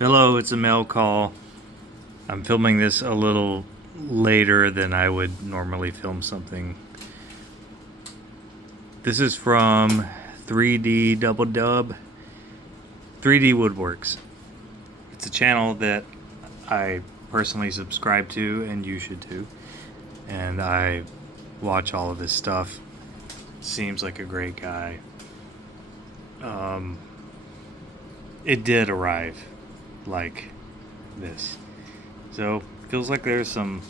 Hello, it's a mail call. I'm filming this a little later than I would normally film something. This is from 3D Double Dub, 3D Woodworks. It's a channel that I personally subscribe to, and you should too. And I watch all of his stuff. Seems like a great guy. Um, it did arrive like this. So, feels like there's some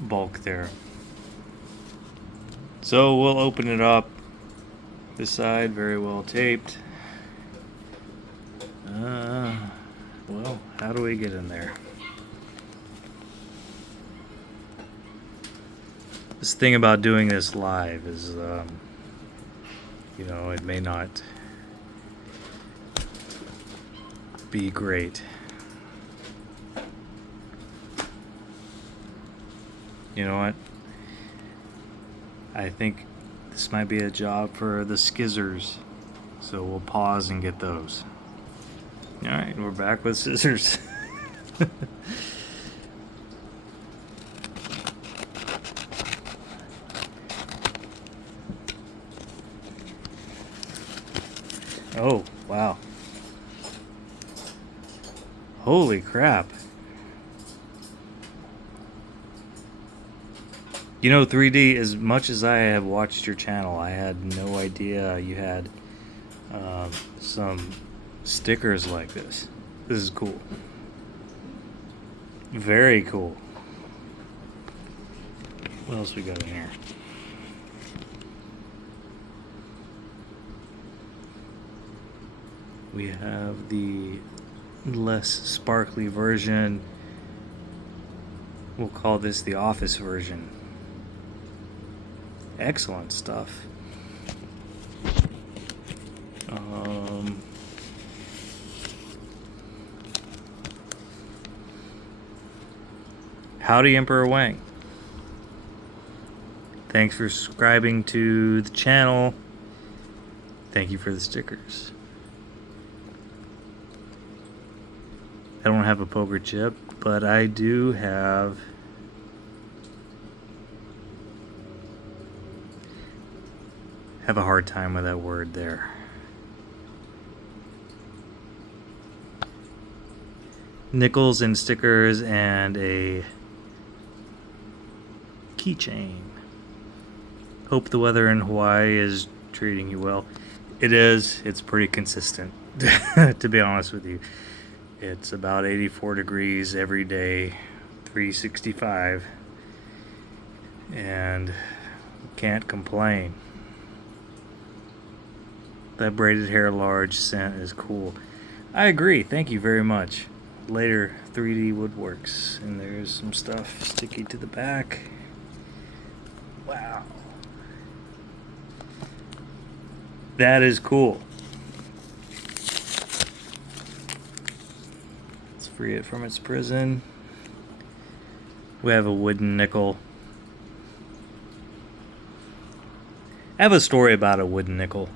bulk there. So we'll open it up. This side very well taped. Well, how do we get in there? This thing about doing this live is, it may not be great. You know what? I think this might be a job for the skizzers. So we'll pause and get those. Alright, we're back with scissors. Oh, wow. Holy crap. 3D, as much as I have watched your channel, I had no idea you had some stickers like this. This is cool. Very cool. What else we got in here? We have the less sparkly version. We'll call this the office version. Excellent stuff. Howdy, Emperor Wang. Thanks for subscribing to the channel. Thank you for the stickers. I don't have a poker chip, but I do have a hard time with that word there. Nickels and stickers and a keychain. Hope the weather in Hawaii is treating you well. It is. It's pretty consistent, to be honest with you. It's about 84 degrees every day, 365, and can't complain. That braided hair large scent is cool. I agree. Thank you very much. Later, 3D Woodworks, and there's some stuff sticky to the back. Wow. That is cool. Let's free it from its prison. We have a wooden nickel. I have a story about a wooden nickel.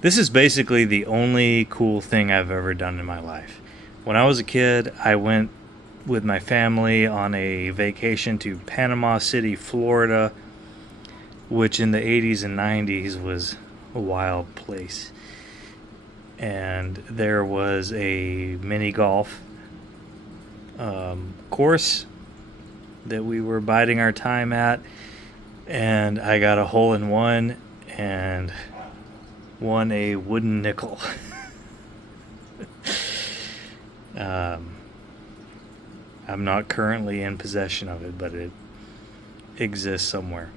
This is basically the only cool thing I've ever done in my life. When I was a kid, I went with my family on a vacation to Panama City, Florida, which in the 80s and 90s was a wild place. And there was a mini golf course that we were biding our time at, and I got a hole in one and won a wooden nickel. I'm not currently in possession of it, but it exists somewhere.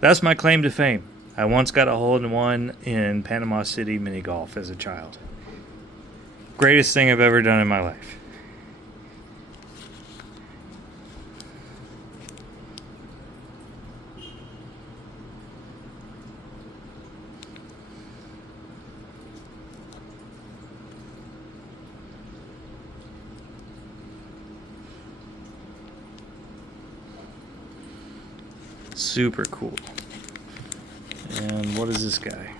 That's my claim to fame. I once got a hole in one in Panama City mini golf as a child. Greatest thing I've ever done in my life. Super cool. And what is this guy?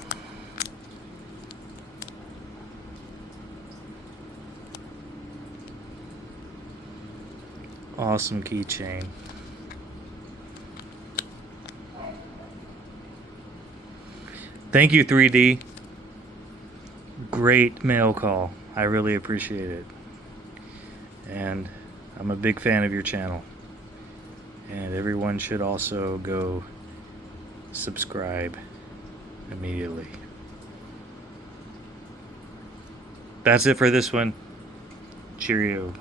Awesome keychain. Thank you, 3D. Great mail call. I really appreciate it. And I'm a big fan of your channel. And everyone should also go subscribe immediately. That's it for this one. Cheerio.